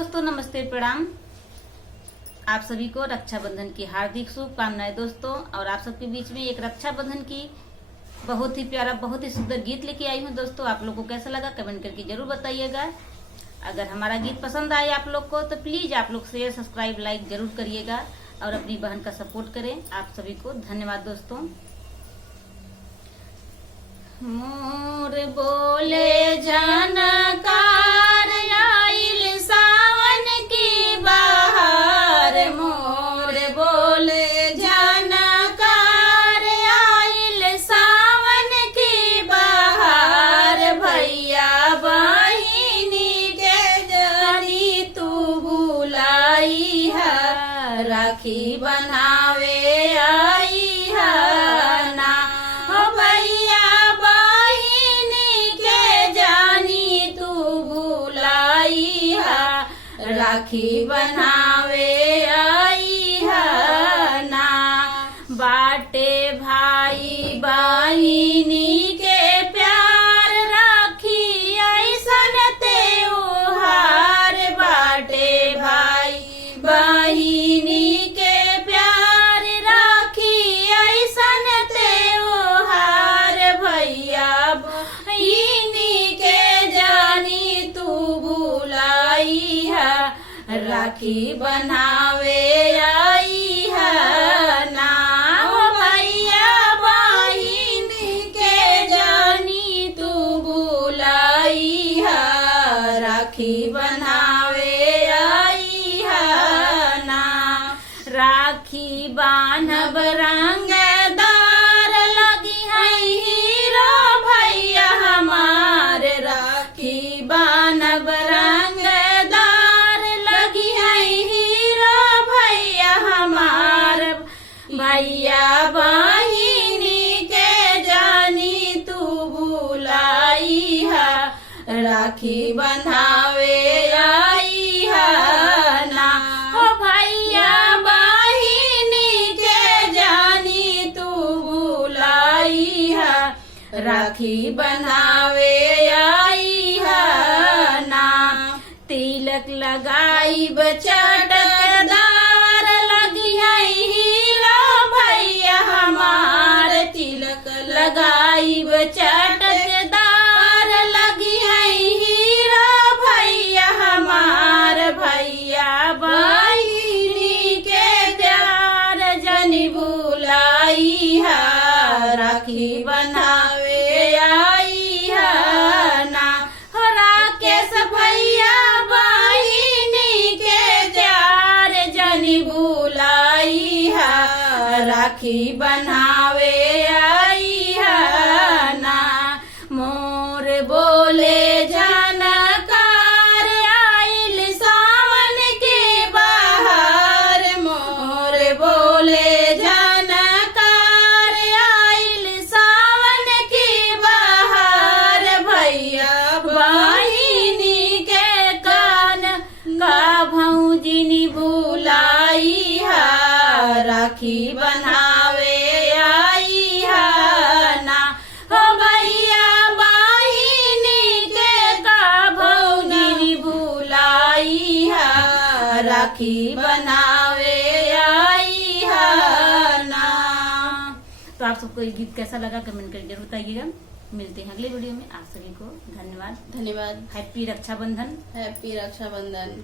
दोस्तों, नमस्ते, प्रणाम। आप सभी को रक्षाबंधन की हार्दिक शुभकामनाएं दोस्तों। और आप सबके बीच में एक रक्षाबंधन की बहुत ही प्यारा, बहुत ही सुंदर गीत लेके आई हूँ दोस्तों। आप लोग को कैसा लगा कमेंट करके जरूर बताइएगा। अगर हमारा गीत पसंद आए आप लोग को तो प्लीज आप लोग शेयर, सब्सक्राइब, लाइक जरूर करिएगा और अपनी बहन का सपोर्ट करें। आप सभी को धन्यवाद दोस्तों। मोर बोले जानकार आइल सावन की बहार, मोर बोले जानकार आइल सावन की बहार। भैया बहिनी के जानी तू बुलाई है, राखी बनावे आई है ना। राखी बनावे आई है ना। बाटे भाई बहिनी के प्यार, राखी ऐसन त्योहार। बाटे भाई बहिनी के प्यार, राखी ऐसन त्योहार। भैया बहिनी के जानी तू बुलाई है, राखी बनावे आई है ना। भैया बहिनी के जानी तू बुलाई है, राखी बनावे आई है ना। राखी बान्हब रंगदार, लगी है हीरो भैया हमार। राखी बान्हब भैया बहिनी के जानी तू बुलाई है, राखी बंधावे आई है ना। हो भैया बहिनी के जानी तू बुलाई है, राखी बंधावे आई है ना। तिलक लगाई चटकदार, लगाई चटकदार, लगी है हीरा भैया हमार। भैया बहिनी के प्यार जनी बुलाई है, राखी बनावे आई है ना। राकेश भैया बहिनी के प्यार जनी बुलाई है, राखी बनावे मोर बोले जानकार आइल सावन के बहार। मोर बोले जानकार आइल सावन के बहार। भैया बहिनी के कान का भौजिनी बुलाई है, राखी बनावे आई है ना। राखी बनावे आई है ना। तो आप सबको ये गीत कैसा लगा कमेंट करके जरूर बताइएगा। मिलते हैं अगले वीडियो में। आप सभी को धन्यवाद। धन्यवाद। हैप्पी रक्षाबंधन। हैप्पी रक्षाबंधन।